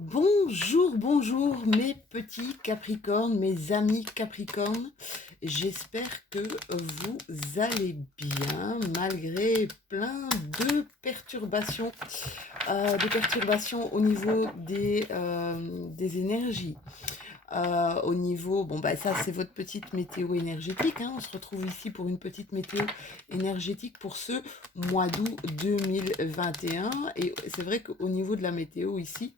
Bonjour, bonjour mes petits Capricornes, mes amis Capricornes. J'espère que vous allez bien malgré plein de perturbations au niveau des énergies. Au niveau, bon bah ça c'est votre petite météo énergétique, hein. On se retrouve ici pour une petite météo énergétique pour ce mois d'août 2021. Et c'est vrai qu'au niveau de la météo ici,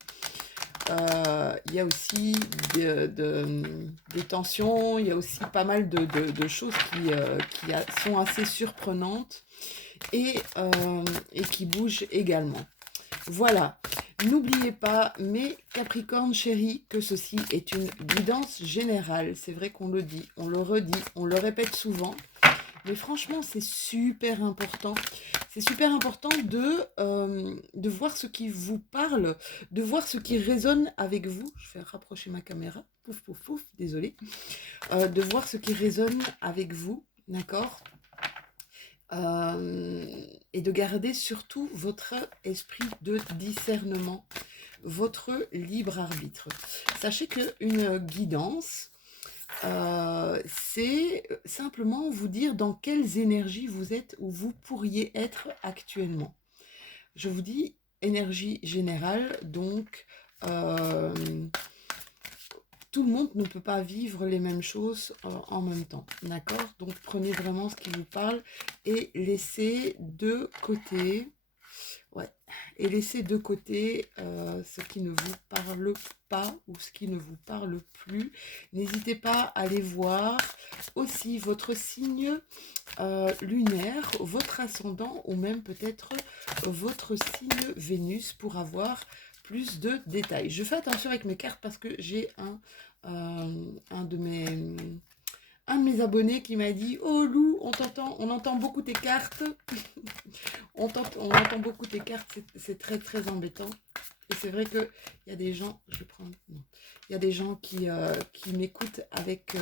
il y a aussi des tensions, il y a aussi pas mal de choses qui sont assez surprenantes et qui bougent également. Voilà, n'oubliez pas, mes Capricornes chéris, que ceci est une guidance générale. C'est vrai qu'on le dit, on le redit, on le répète souvent. Mais franchement, c'est super important. C'est super important de voir ce qui vous parle, de voir ce qui résonne avec vous. Je vais rapprocher ma caméra. Pouf, pouf, pouf, désolé. De voir ce qui résonne avec vous, d'accord. Et de garder surtout votre esprit de discernement, votre libre arbitre. Sachez qu'une guidance, c'est simplement vous dire dans quelles énergies vous êtes ou vous pourriez être actuellement. Je vous dis énergie générale, donc euh, tout le monde ne peut pas vivre les mêmes choses en même temps, d'accord? Donc prenez vraiment ce qui vous parle et laissez de côté. Ouais. Et laissez de côté ce qui ne vous parle pas ou ce qui ne vous parle plus. N'hésitez pas à aller voir aussi votre signe lunaire, votre ascendant ou même peut-être votre signe Vénus pour avoir plus de détails. Je fais attention avec mes cartes parce que j'ai un de mes abonnés qui m'a dit: «Oh Lou, on entend beaucoup tes cartes.» on entend beaucoup tes cartes, c'est très très embêtant. Et c'est vrai qu'il y a des gens, je vais prendre, non. Il y a des gens qui m'écoutent avec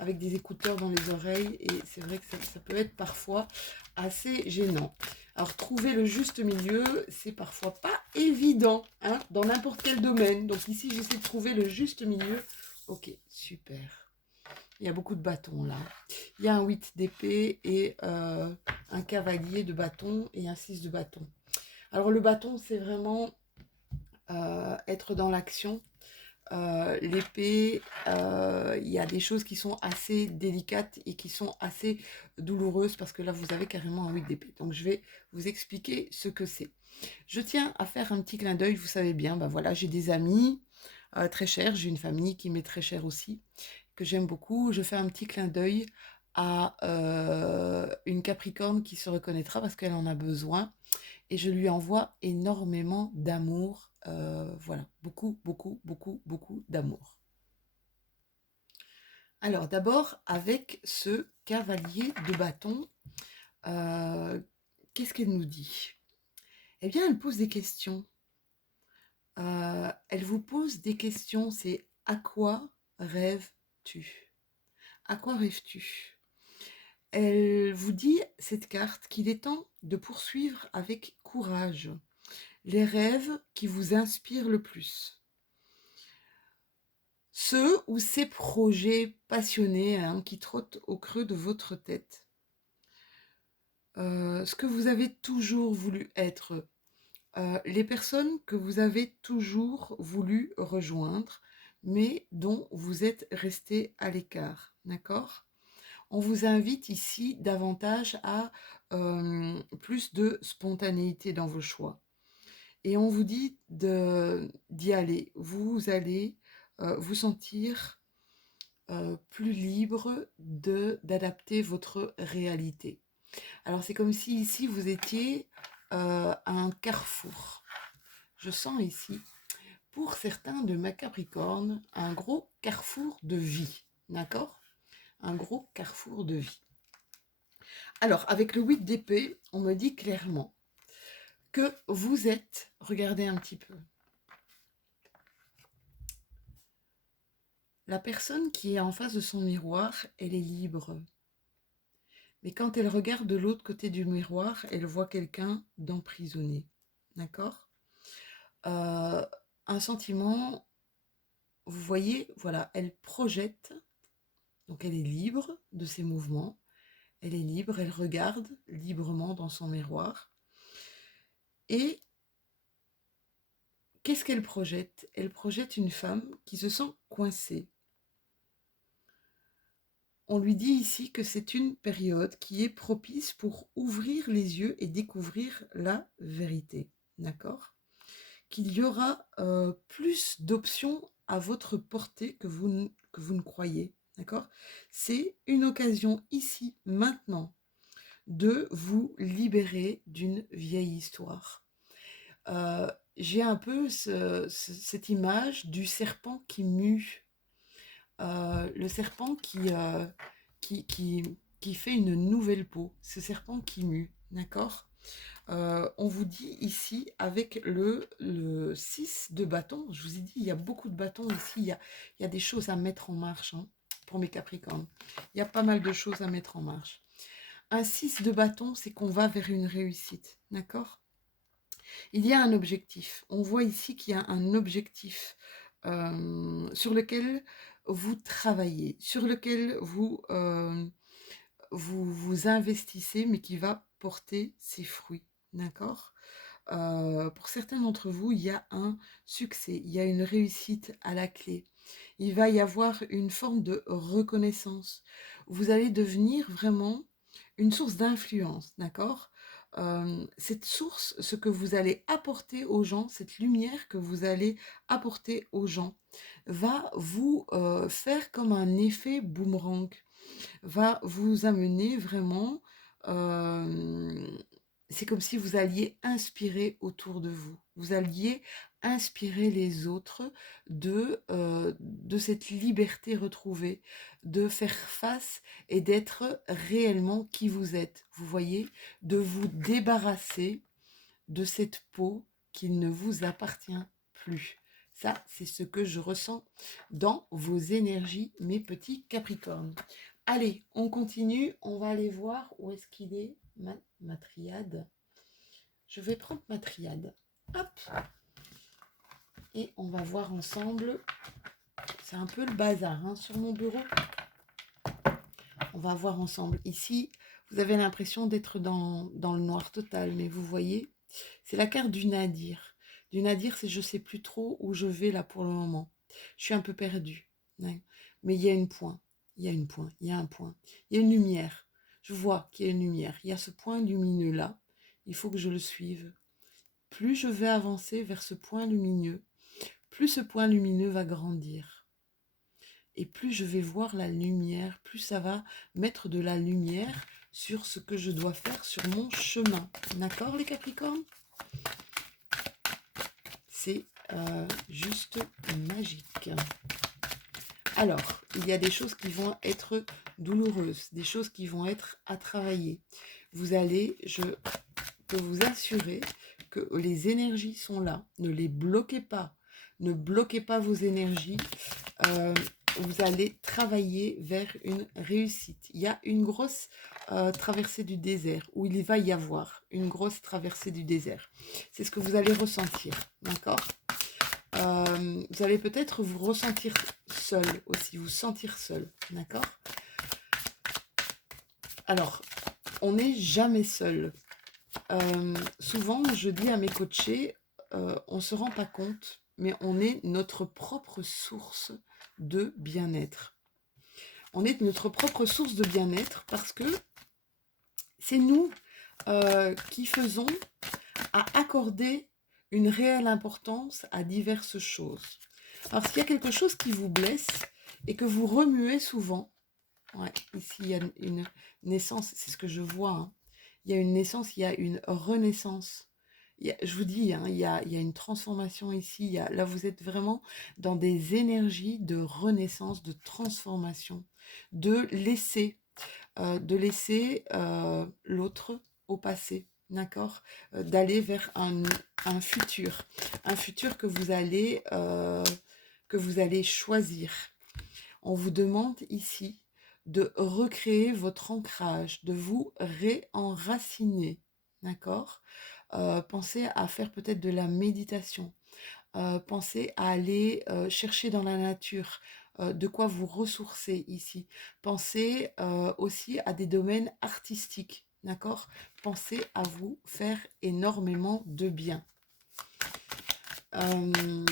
des écouteurs dans les oreilles et c'est vrai que ça peut être parfois assez gênant. Alors trouver le juste milieu, c'est parfois pas évident, hein, dans n'importe quel domaine. Donc ici, j'essaie de trouver le juste milieu. Ok, super. Il y a beaucoup de bâtons là. Il y a un 8 d'épée et un cavalier de bâton et un 6 de bâton. Alors le bâton, c'est vraiment être dans l'action. L'épée, il y a des choses qui sont assez délicates et qui sont assez douloureuses parce que là, vous avez carrément un 8 d'épée. Donc je vais vous expliquer ce que c'est. Je tiens à faire un petit clin d'œil, vous savez bien, ben voilà, j'ai des amis très chers, j'ai une famille qui m'est très chère aussi, que j'aime beaucoup. Je fais un petit clin d'œil à une Capricorne qui se reconnaîtra parce qu'elle en a besoin. Et je lui envoie énormément d'amour. Voilà, beaucoup, beaucoup, beaucoup, beaucoup d'amour. Alors d'abord, avec ce cavalier de bâton, euh, qu'est-ce qu'elle nous dit? Eh bien, elle pose des questions. Elle vous pose des questions, c'est: à quoi rêves-tu? À quoi rêves-tu? Elle vous dit, cette carte, qu'il est temps de poursuivre avec courage les rêves qui vous inspirent le plus. Ceux ou ces projets passionnés, hein, qui trottent au creux de votre tête. Ce que vous avez toujours voulu être. Les personnes que vous avez toujours voulu rejoindre, mais dont vous êtes resté à l'écart. D'accord? On vous invite ici davantage à plus de spontanéité dans vos choix. Et on vous dit d'y aller. Vous allez vous sentir plus libre d'adapter votre réalité. Alors c'est comme si ici vous étiez à un carrefour. Je sens ici, pour certains de ma Capricorne, un gros carrefour de vie. D'accord? Un gros carrefour de vie. Alors, avec le 8 d'épée, on me dit clairement que vous êtes, regardez un petit peu, la personne qui est en face de son miroir, elle est libre. Mais quand elle regarde de l'autre côté du miroir, elle voit quelqu'un d'emprisonné. D'accord? Un un sentiment, vous voyez, voilà, elle projette, donc elle est libre de ses mouvements, elle est libre, elle regarde librement dans son miroir. Et qu'est-ce qu'elle projette? Elle projette une femme qui se sent coincée. On lui dit ici que c'est une période qui est propice pour ouvrir les yeux et découvrir la vérité. D'accord? Qu'il y aura plus d'options à votre portée que vous ne croyez. D'accord? C'est une occasion ici, maintenant, de vous libérer d'une vieille histoire. J'ai un peu cette image du serpent qui mue. Le serpent qui fait une nouvelle peau. Ce serpent qui mue. D'accord? On vous dit ici avec le 6 de bâton, je vous ai dit, il y a beaucoup de bâtons ici, il y a des choses à mettre en marche hein, pour mes Capricornes. Il y a pas mal de choses à mettre en marche. Un 6 de bâton, c'est qu'on va vers une réussite, d'accord? Il y a un objectif. On voit ici qu'il y a un objectif sur lequel vous travaillez, sur lequel vous investissez, mais qui va porter ses fruits. D'accord? Pour certains d'entre vous, il y a un succès, il y a une réussite à la clé. Il va y avoir une forme de reconnaissance. Vous allez devenir vraiment une source d'influence, d'accord? Cette source, ce que vous allez apporter aux gens, cette lumière que vous allez apporter aux gens, va vous faire comme un effet boomerang, va vous amener vraiment, c'est comme si vous alliez inspirer autour de vous. Vous alliez inspirer les autres de cette liberté retrouvée, de faire face et d'être réellement qui vous êtes. Vous voyez, de vous débarrasser de cette peau qui ne vous appartient plus. Ça, c'est ce que je ressens dans vos énergies, mes petits Capricornes. Allez, on continue. On va aller voir où est-ce qu'il est, ma triade. Je vais prendre ma triade. Hop. Et on va voir ensemble. C'est un peu le bazar hein, sur mon bureau. On va voir ensemble. Ici, vous avez l'impression d'être dans le noir total. Mais vous voyez, c'est la carte du nadir. Du nadir, c'est je ne sais plus trop où je vais là pour le moment. Je suis un peu perdue. Ouais. Mais il y a une pointe. Il y a une pointe. Il y a un point. Il y a une lumière. Je vois qu'il y a une lumière. Il y a ce point lumineux là. Il faut que je le suive. Plus je vais avancer vers ce point lumineux, plus ce point lumineux va grandir. Et plus je vais voir la lumière, plus ça va mettre de la lumière sur ce que je dois faire sur mon chemin. D'accord les Capricornes? C'est juste magique. Alors, il y a des choses qui vont être douloureuses, des choses qui vont être à travailler. Vous allez, je peux vous assurer que les énergies sont là. Ne les bloquez pas. Ne bloquez pas vos énergies. Vous allez travailler vers une réussite. Il y a une grosse traversée du désert, où il va y avoir une grosse traversée du désert. C'est ce que vous allez ressentir, d'accord? Vous allez peut-être vous ressentir seul aussi, vous sentir seul, d'accord? Alors, on n'est jamais seul. Souvent, je dis à mes coachés, on ne se rend pas compte, mais on est notre propre source de bien-être. On est notre propre source de bien-être parce que c'est nous qui faisons à accorder une réelle importance à diverses choses. Alors, s'il y a quelque chose qui vous blesse et que vous remuez souvent, ouais, ici il y a une naissance, c'est ce que je vois, hein. Il y a une naissance, il y a une renaissance. Je vous dis, hein, il y a une transformation ici. Là, vous êtes vraiment dans des énergies de renaissance, de transformation, de laisser l'autre au passé. D'accord? D'aller vers un futur que vous allez choisir. On vous demande ici de recréer votre ancrage, de vous réenraciner, d'accord? Pensez à faire peut-être de la méditation, Pensez à aller chercher dans la nature de quoi vous ressourcer ici. Pensez aussi à des domaines artistiques, d'accord? Pensez à vous faire énormément de bien. Euh,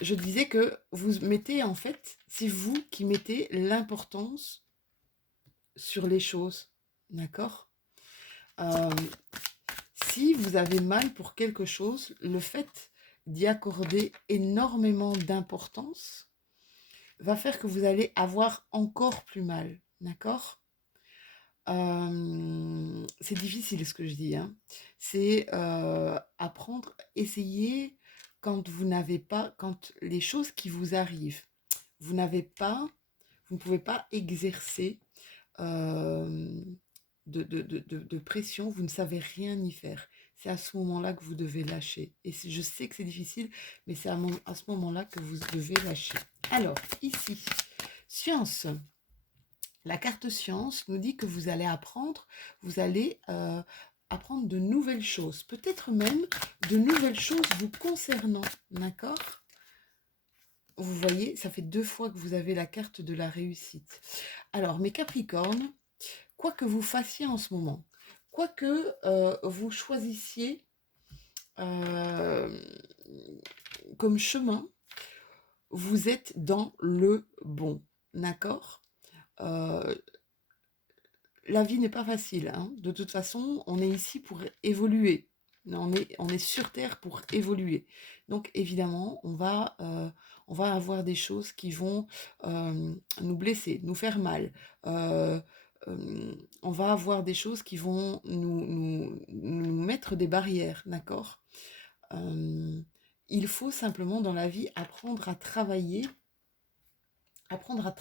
je disais que vous mettez en fait, c'est vous qui mettez l'importance sur les choses, d'accord? Euh, Si vous avez mal pour quelque chose, le fait d'y accorder énormément d'importance va faire que vous allez avoir encore plus mal, d'accord? C'est difficile ce que je dis, hein. C'est apprendre, essayer quand vous n'avez pas, quand les choses qui vous arrivent, vous n'avez pas, vous ne pouvez pas exercer euh, de pression, vous ne savez rien y faire. C'est à ce moment-là que vous devez lâcher. Et je sais que c'est difficile, mais c'est à ce moment-là que vous devez lâcher. Alors, ici, science. La carte science nous dit que vous allez apprendre, vous allez apprendre de nouvelles choses, peut-être même de nouvelles choses vous concernant, d'accord? Vous voyez, ça fait 2 fois que vous avez la carte de la réussite. Alors, mes Capricornes, quoi que vous fassiez en ce moment, quoi que vous choisissiez euh, comme chemin, vous êtes dans le bon, d'accord? Euh, la vie n'est pas facile, hein. De toute façon, on est ici pour évoluer. On est sur Terre pour évoluer. Donc évidemment, on va avoir des choses qui vont nous blesser, nous faire mal. Euh, on va avoir des choses qui vont nous mettre des barrières, d'accord? Euh, il faut simplement dans la vie apprendre à travailler, apprendre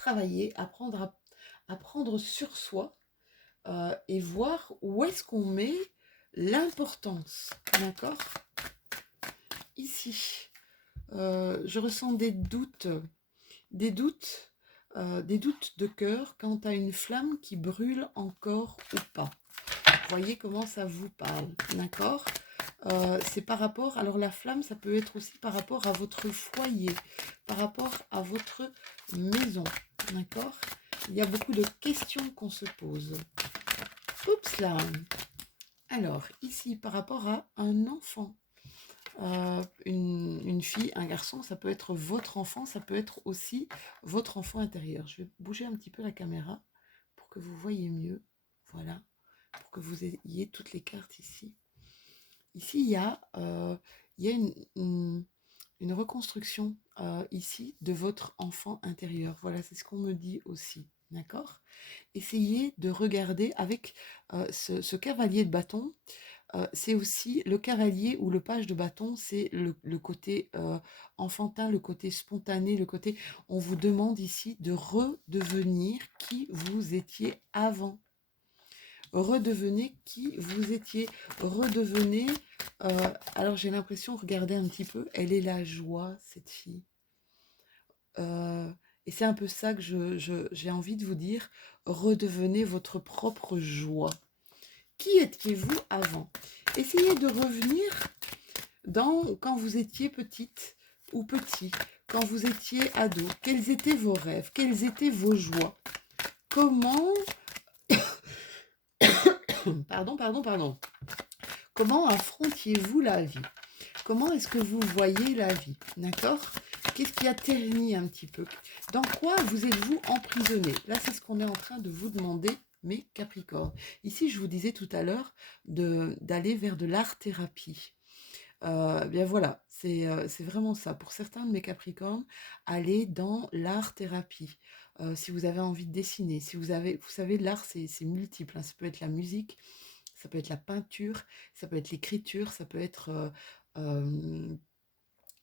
sur soi et voir où est-ce qu'on met l'importance. D'accord? Ici, je ressens des doutes, des doutes de cœur quant à une flamme qui brûle encore ou pas. Voyez comment ça vous parle, d'accord? C'est par rapport, alors la flamme, ça peut être aussi par rapport à votre foyer, par rapport à votre maison, d'accord? Il y a beaucoup de questions qu'on se pose. Oups là. Alors, ici, par rapport à un enfant, une fille, un garçon, ça peut être votre enfant, ça peut être aussi votre enfant intérieur. Je vais bouger un petit peu la caméra pour que vous voyez mieux. Voilà, pour que vous ayez toutes les cartes ici. Ici, il y a une reconstruction ici de votre enfant intérieur. Voilà, c'est ce qu'on me dit aussi. D'accord? Essayez de regarder avec ce cavalier de bâton. C'est aussi le cavalier ou le page de bâton, c'est le côté enfantin, le côté spontané, le côté... On vous demande ici de redevenir qui vous étiez avant. Redevenez qui vous étiez. Redevenez... alors j'ai l'impression, regardez un petit peu, elle est la joie, cette fille. Et c'est un peu ça que j'ai envie de vous dire. Redevenez votre propre joie. Qui étiez-vous avant? Essayez de revenir dans quand vous étiez petite ou petit, quand vous étiez ado. Quels étaient vos rêves? Quelles étaient vos joies? Comment... pardon. Comment affrontiez-vous la vie? Comment est-ce que vous voyez la vie? D'accord? Qu'est-ce qui a terni un petit peu? Dans quoi vous êtes-vous emprisonné? Là, c'est ce qu'on est en train de vous demander, mes Capricornes. Ici, je vous disais tout à l'heure d'aller vers de l'art-thérapie. Bien voilà, c'est vraiment ça. Pour certains de mes Capricornes, aller dans l'art-thérapie. Si vous avez envie de dessiner, si vous avez, vous savez, l'art, c'est multiple, hein. Ça peut être la musique, ça peut être la peinture, ça peut être l'écriture, ça peut être...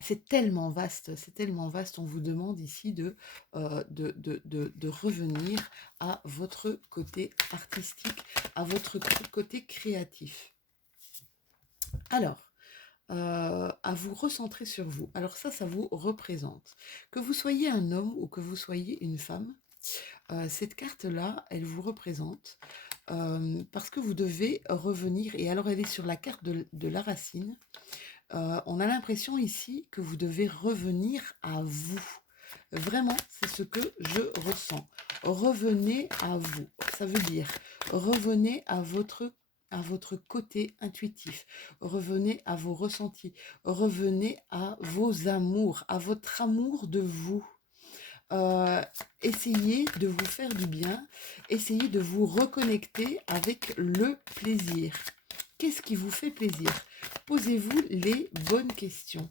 c'est tellement vaste, c'est tellement vaste. On vous demande ici de revenir à votre côté artistique, à votre côté créatif. Alors, à vous recentrer sur vous. Alors ça vous représente. Que vous soyez un homme ou que vous soyez une femme, cette carte-là, elle vous représente parce que vous devez revenir, et alors elle est sur la carte de la racine, On a l'impression ici que vous devez revenir à vous. Vraiment, c'est ce que je ressens. Revenez à vous. Ça veut dire, revenez à votre côté intuitif. Revenez à vos ressentis. Revenez à vos amours, à votre amour de vous. Euh, Essayez de vous faire du bien. Essayez de vous reconnecter avec le plaisir. Qu'est-ce qui vous fait plaisir? Posez-vous les bonnes questions.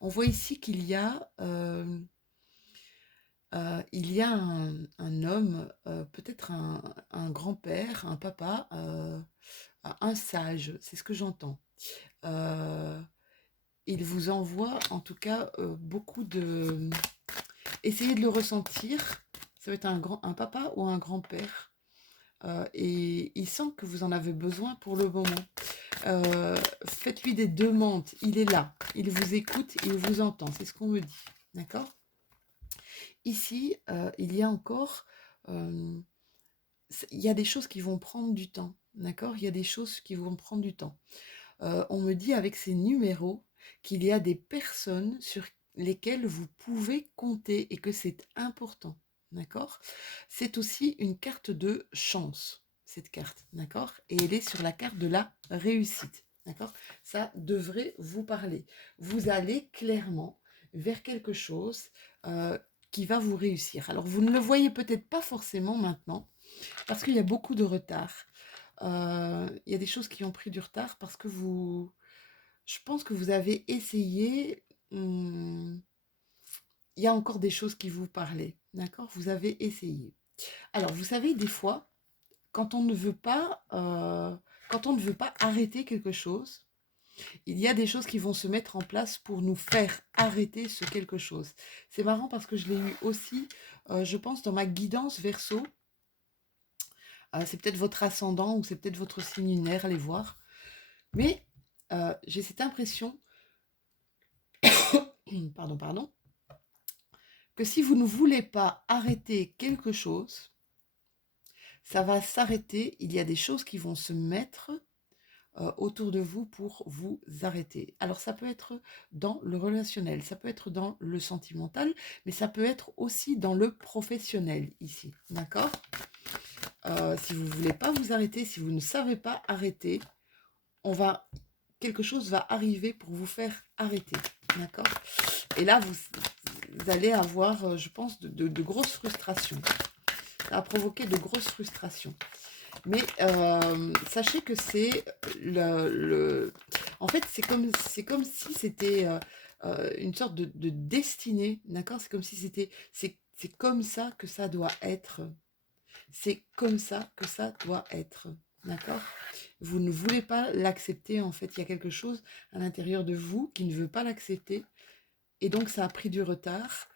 On voit ici qu'il y a un homme, peut-être un grand-père, un papa, un sage, c'est ce que j'entends. Euh, il vous envoie en tout cas beaucoup de... Essayez de le ressentir, ça va être un papa ou un grand-père, et il sent que vous en avez besoin pour le moment. Faites-lui des demandes, il est là, il vous écoute, il vous entend, c'est ce qu'on me dit, d'accord? Ici, il y a encore, il y a des choses qui vont prendre du temps, d'accord? Il y a des choses qui vont prendre du temps. On me dit avec ces numéros qu'il y a des personnes sur lesquelles vous pouvez compter et que c'est important, d'accord? C'est aussi une carte de chance, cette carte, d'accord? Et elle est sur la carte de la réussite, d'accord? Ça devrait vous parler. Vous allez clairement vers quelque chose qui va vous réussir. Alors, vous ne le voyez peut-être pas forcément maintenant, parce qu'il y a beaucoup de retard. Il y a des choses qui ont pris du retard parce que je pense que vous avez essayé, il y a encore des choses qui vous parlaient, d'accord? Vous avez essayé. Alors, vous savez, des fois, quand on ne veut pas, quand on ne veut pas arrêter quelque chose, il y a des choses qui vont se mettre en place pour nous faire arrêter ce quelque chose. C'est marrant parce que je l'ai eu aussi, je pense, dans ma guidance Verseau. C'est peut-être votre ascendant ou c'est peut-être votre signe lunaire, allez voir. Mais j'ai cette impression, pardon, que si vous ne voulez pas arrêter quelque chose, ça va s'arrêter. Il y a des choses qui vont se mettre autour de vous pour vous arrêter. Alors ça peut être dans le relationnel, ça peut être dans le sentimental, mais ça peut être aussi dans le professionnel ici, d'accord? Si vous ne voulez pas vous arrêter, si vous ne savez pas arrêter, quelque chose va arriver pour vous faire arrêter, d'accord? Et là, vous allez avoir, je pense, de grosses frustrations. Ça va provoquer de grosses frustrations. Mais sachez que c'est en fait, c'est comme si c'était une sorte de destinée, d'accord? C'est comme si c'est comme ça que ça doit être. C'est comme ça que ça doit être, d'accord? Vous ne voulez pas l'accepter, en fait. Il y a quelque chose à l'intérieur de vous qui ne veut pas l'accepter. Et donc, ça a pris du retard.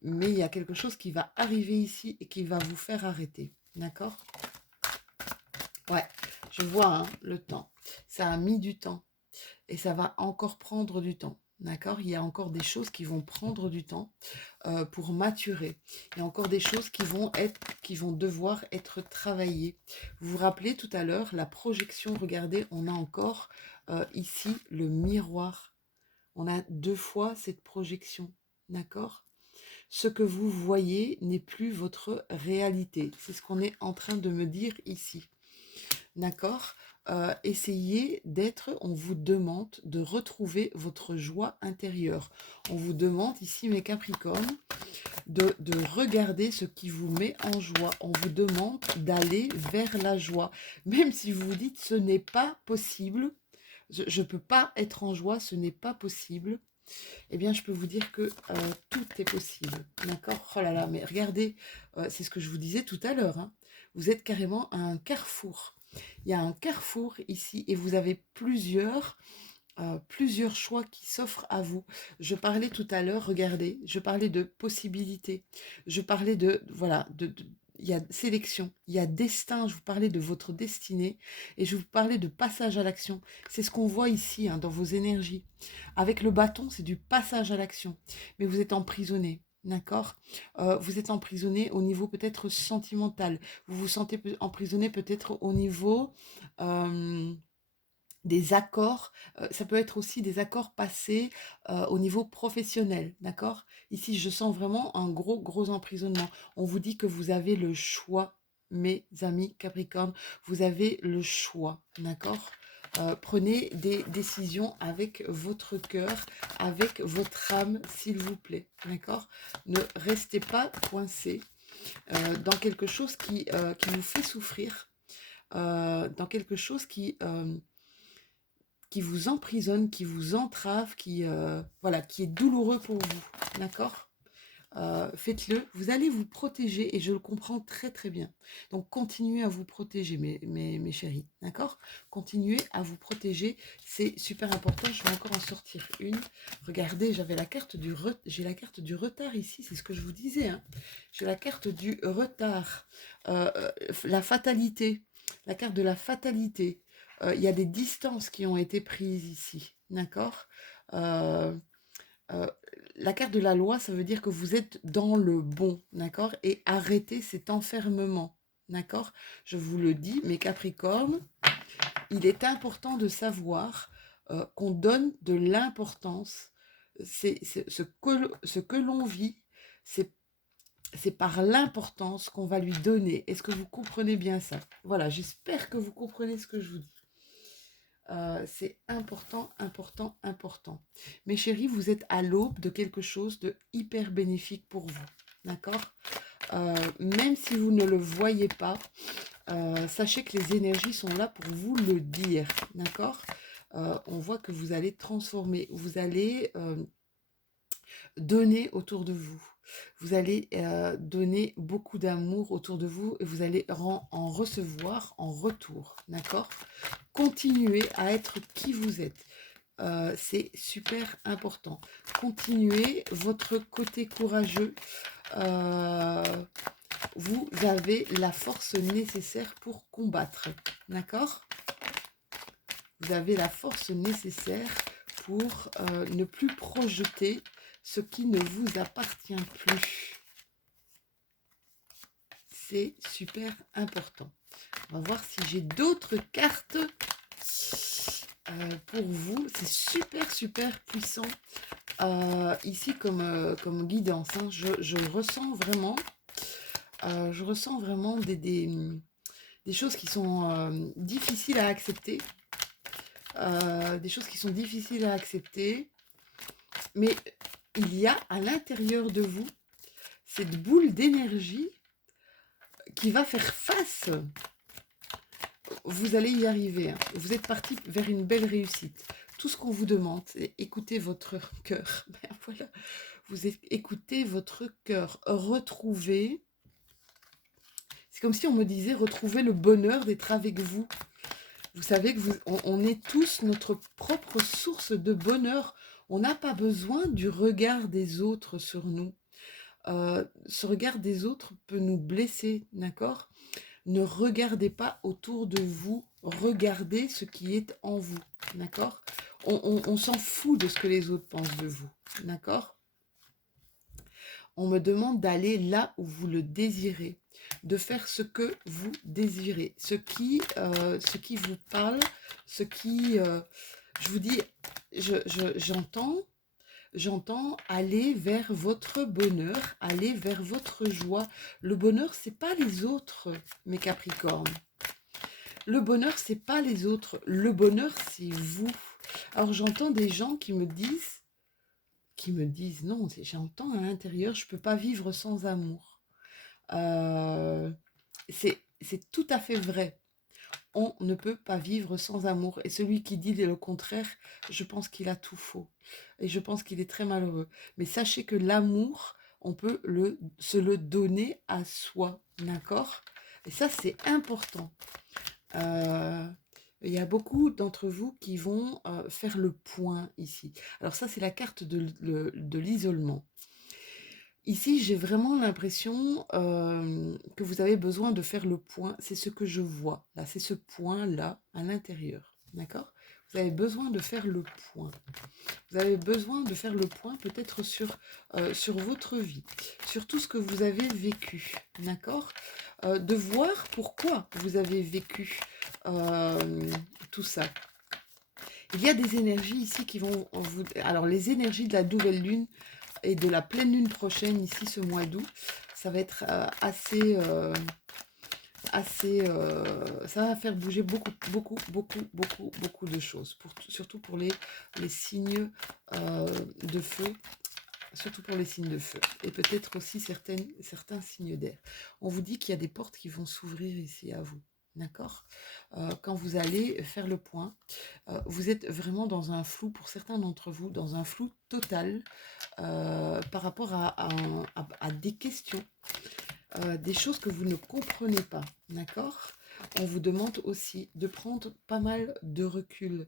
Mais il y a quelque chose qui va arriver ici et qui va vous faire arrêter, d'accord? Ouais, je vois hein, le temps. Ça a mis du temps et ça va encore prendre du temps. D'accord? Il y a encore des choses qui vont prendre du temps pour maturer. Il y a encore des choses qui vont devoir être travaillées. Vous vous rappelez tout à l'heure, la projection, regardez, on a encore ici le miroir. On a 2 fois cette projection. D'accord? Ce que vous voyez n'est plus votre réalité. C'est ce qu'on est en train de me dire ici. D'accord? Essayez d'être, on vous demande de retrouver votre joie intérieure. On vous demande ici, mes Capricornes, de regarder ce qui vous met en joie. On vous demande d'aller vers la joie. Même si vous vous dites, ce n'est pas possible, je ne peux pas être en joie, ce n'est pas possible. Eh bien, je peux vous dire que tout est possible. D'accord? Oh là là, mais regardez, c'est ce que je vous disais tout à l'heure. Hein. Vous êtes carrément à un carrefour. Il y a un carrefour ici et vous avez plusieurs choix qui s'offrent à vous. Je parlais tout à l'heure, regardez, je parlais de possibilités. Je parlais voilà, il y a sélection, il y a destin, je vous parlais de votre destinée et je vous parlais de passage à l'action. C'est ce qu'on voit ici hein, dans vos énergies. Avec le bâton, c'est du passage à l'action. Mais vous êtes emprisonné, d'accord? Vous êtes emprisonné au niveau peut-être sentimental. Vous vous sentez emprisonné peut-être au niveau des accords, ça peut être aussi des accords passés au niveau professionnel, d'accord? Ici, je sens vraiment un gros, gros emprisonnement. On vous dit que vous avez le choix, mes amis Capricorne, vous avez le choix, d'accord? Prenez des décisions avec votre cœur, avec votre âme, s'il vous plaît, d'accord? Ne restez pas coincé dans quelque chose qui vous fait souffrir, dans quelque chose qui vous emprisonne, qui vous entrave, voilà, qui est douloureux pour vous, d'accord? Faites-le, vous allez vous protéger et je le comprends très très bien. Donc continuez à vous protéger mes chéris, d'accord? Continuez à vous protéger, c'est super important. Je vais encore en sortir une. Regardez, j'ai la carte du retard ici, c'est ce que je vous disais, hein. J'ai la carte du retard, la fatalité, la carte de la fatalité. Il y a des distances qui ont été prises ici, d'accord? Euh, euh, la carte de la loi, ça veut dire que vous êtes dans le bon, d'accord? Et arrêtez cet enfermement, d'accord? Je vous le dis, mes Capricornes, il est important de savoir qu'on donne de l'importance. Ce que l'on vit, c'est par l'importance qu'on va lui donner. Est-ce que vous comprenez bien ça? Voilà, j'espère que vous comprenez ce que je vous dis. C'est important, important, important. Mes chéris, vous êtes à l'aube de quelque chose de hyper bénéfique pour vous. D'accord? Même si vous ne le voyez pas, sachez que les énergies sont là pour vous le dire. D'accord? On voit que vous allez transformer, vous allez donner autour de vous. Vous allez donner beaucoup d'amour autour de vous et vous allez en recevoir en retour. D'accord? Continuez à être qui vous êtes. C'est super important. Continuez votre côté courageux. Vous avez la force nécessaire pour combattre. D'accord? Vous avez la force nécessaire pour ne plus projeter ce qui ne vous appartient plus. C'est super important. On va voir si j'ai d'autres cartes pour vous. C'est super, super puissant. Ici, comme guidance, hein, je ressens vraiment, des choses qui sont difficiles à accepter. Des choses qui sont difficiles à accepter. Mais il y a à l'intérieur de vous cette boule d'énergie qui va faire face. Vous allez y arriver. Hein. Vous êtes parti vers une belle réussite. Tout ce qu'on vous demande, c'est écouter votre cœur. Ben voilà. Vous écoutez votre cœur. Retrouvez. C'est comme si on me disait retrouver le bonheur d'être avec vous. Vous savez que on est tous notre propre source de bonheur. On n'a pas besoin du regard des autres sur nous. Ce regard des autres peut nous blesser, d'accord? Ne regardez pas autour de vous, regardez ce qui est en vous, d'accord? On s'en fout de ce que les autres pensent de vous, d'accord? On me demande d'aller là où vous le désirez, de faire ce que vous désirez, ce qui vous parle, je vous dis, j'entends aller vers votre bonheur, aller vers votre joie. Le bonheur, c'est pas les autres, mes Capricornes. Le bonheur, c'est pas les autres. Le bonheur, c'est vous. Alors j'entends des gens qui me disent non, j'entends à l'intérieur, je peux pas vivre sans amour. C'est tout à fait vrai. On ne peut pas vivre sans amour. Et celui qui dit le contraire, je pense qu'il a tout faux. Et je pense qu'il est très malheureux. Mais sachez que l'amour, on peut se le donner à soi. D'accord? Et ça, c'est important. Il y a beaucoup d'entre vous qui vont faire le point ici. Alors ça, c'est la carte de l'isolement. Ici, j'ai vraiment l'impression que vous avez besoin de faire le point. C'est ce que je vois. Là, c'est ce point-là à l'intérieur. D'accord? Vous avez besoin de faire le point. Vous avez besoin de faire le point peut-être sur votre vie, sur tout ce que vous avez vécu. D'accord? De voir pourquoi vous avez vécu tout ça. Il y a des énergies ici qui vont vous... Alors, les énergies de la nouvelle lune et de la pleine lune prochaine, ici, ce mois d'août, ça va être ça va faire bouger beaucoup de choses, surtout pour les signes de feu, surtout pour les signes de feu, et peut-être aussi certains signes d'air. On vous dit qu'il y a des portes qui vont s'ouvrir ici à vous, d'accord. Quand vous allez faire le point, vous êtes vraiment dans un flou, pour certains d'entre vous, dans un flou total par rapport à des questions, des choses que vous ne comprenez pas, d'accord. On vous demande aussi de prendre pas mal de recul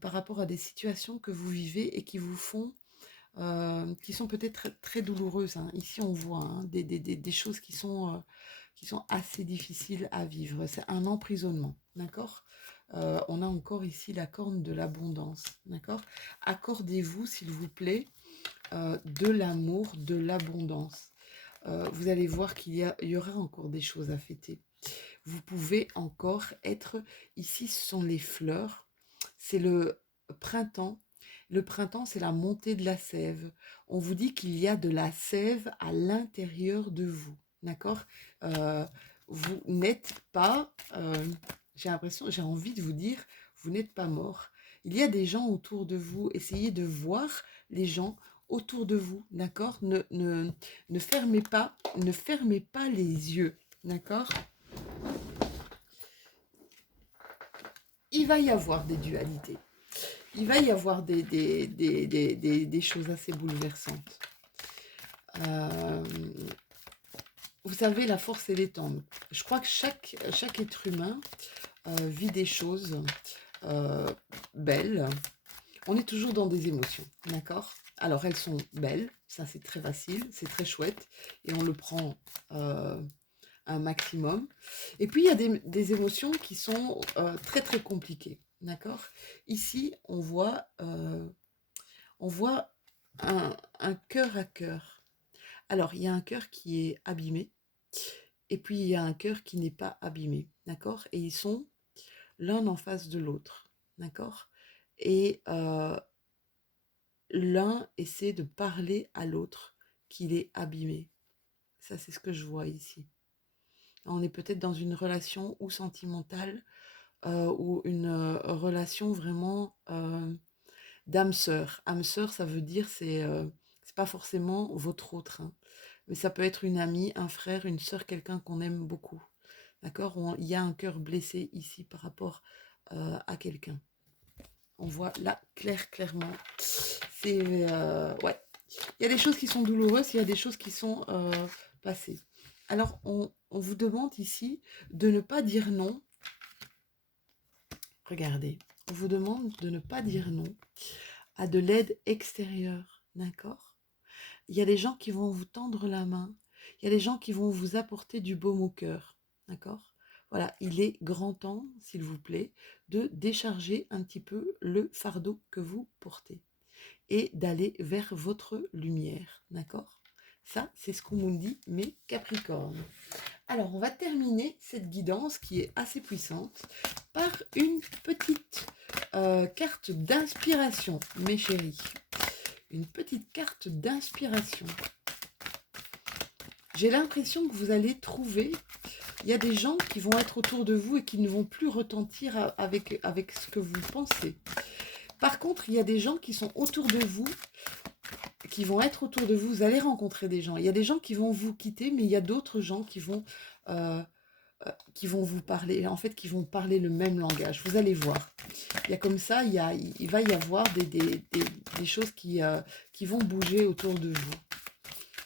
par rapport à des situations que vous vivez et qui vous font qui sont peut-être très, très douloureuses, hein. Ici, on voit hein, des choses qui sont assez difficiles à vivre. C'est un emprisonnement, d'accord. On a encore ici la corne de l'abondance, d'accord. Accordez-vous, s'il vous plaît, de l'amour, de l'abondance. Vous allez voir qu'il y aura encore des choses à fêter. Vous pouvez encore être... Ici, ce sont les fleurs. C'est le printemps. Le printemps, c'est la montée de la sève. On vous dit qu'il y a de la sève à l'intérieur de vous. D'accord. Vous n'êtes pas... j'ai l'impression, j'ai envie de vous dire, vous n'êtes pas mort. Il y a des gens autour de vous. Essayez de voir les gens autour de vous. D'accord. Ne fermez pas les yeux. D'accord. Il va y avoir des dualités. Il va y avoir des choses assez bouleversantes. Vous savez, la force, elle est en nous. Je crois que chaque être humain vit des choses belles. On est toujours dans des émotions, d'accord. Alors, elles sont belles, ça c'est très facile, c'est très chouette, et on le prend un maximum. Et puis, il y a des émotions qui sont très très compliquées, d'accord. Ici, on voit un cœur à cœur. Alors, il y a un cœur qui est abîmé, et puis il y a un cœur qui n'est pas abîmé, d'accord. Et ils sont l'un en face de l'autre, d'accord. Et l'un essaie de parler à l'autre qu'il est abîmé. Ça, c'est ce que je vois ici. On est peut-être dans une relation ou sentimentale ou une relation vraiment d'âme sœur. Âme sœur, ça veut dire c'est pas forcément votre autre, hein, mais ça peut être une amie, un frère, une sœur, quelqu'un qu'on aime beaucoup. D'accord. Il y a un cœur blessé ici par rapport à quelqu'un. On voit là clairement. C'est ouais. Il y a des choses qui sont douloureuses, il y a des choses qui sont passées. Alors on vous demande ici de ne pas dire non. Regardez, on vous demande de ne pas dire non à de l'aide extérieure, d'accord. Il y a des gens qui vont vous tendre la main, il y a des gens qui vont vous apporter du baume au cœur, d'accord. Voilà, il est grand temps, s'il vous plaît, de décharger un petit peu le fardeau que vous portez et d'aller vers votre lumière, d'accord. Ça, c'est ce qu'on nous dit, mes Capricornes. Alors, on va terminer cette guidance qui est assez puissante par une petite carte d'inspiration, mes chéris. Une petite carte d'inspiration. J'ai l'impression que vous allez trouver, il y a des gens qui vont être autour de vous et qui ne vont plus retentir avec ce que vous pensez. Par contre, il y a des gens qui sont autour de vous, qui vont être autour de vous. Vous allez rencontrer des gens. Il y a des gens qui vont vous quitter, mais il y a d'autres gens qui vont vous parler, en fait, qui vont parler le même langage. Vous allez voir. Il y a comme ça, il va y avoir des choses qui vont bouger autour de vous.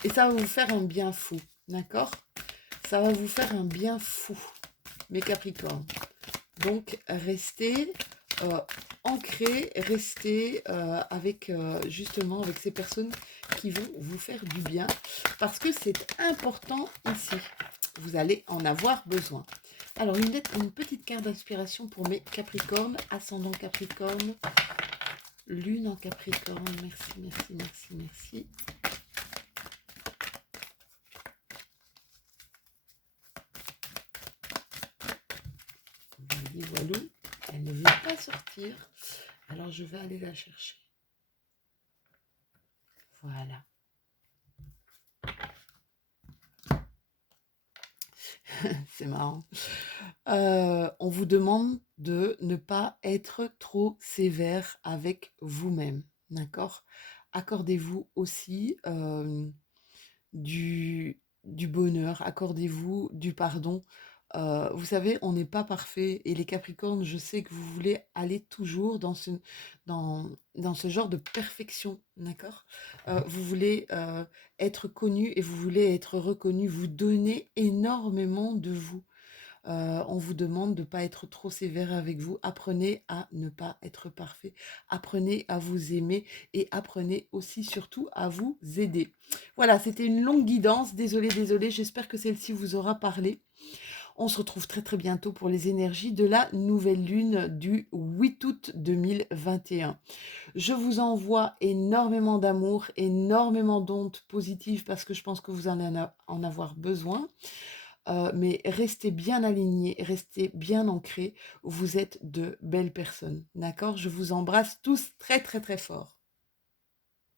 Et ça va vous faire un bien fou, d'accord. Ça va vous faire un bien fou, mes Capricornes. Donc, restez ancrés, restez justement avec ces personnes qui vont vous faire du bien, parce que c'est important ici. Vous allez en avoir besoin. Alors, une petite carte d'inspiration pour mes Capricornes, ascendant Capricorne, lune en Capricorne. Merci. Voilà, elle ne veut pas sortir. Alors, je vais aller la chercher. Voilà. C'est marrant. On vous demande de ne pas être trop sévère avec vous-même, d'accord? Accordez-vous aussi du bonheur, accordez-vous du pardon. Vous savez, on n'est pas parfait et les Capricornes, je sais que vous voulez aller toujours dans ce genre de perfection, d'accord? Vous voulez être connu et vous voulez être reconnu, vous donnez énormément de vous. On vous demande de ne pas être trop sévère avec vous. Apprenez à ne pas être parfait. Apprenez à vous aimer et apprenez aussi surtout à vous aider. Voilà, c'était une longue guidance. Désolée, désolée. J'espère que celle-ci vous aura parlé. On se retrouve très très bientôt pour les énergies de la nouvelle lune du 8 août 2021. Je vous envoie énormément d'amour, énormément d'ondes positives parce que je pense que vous allez en avoir besoin. Mais restez bien alignés, restez bien ancrés. Vous êtes de belles personnes. D'accord? Je vous embrasse tous très très très fort.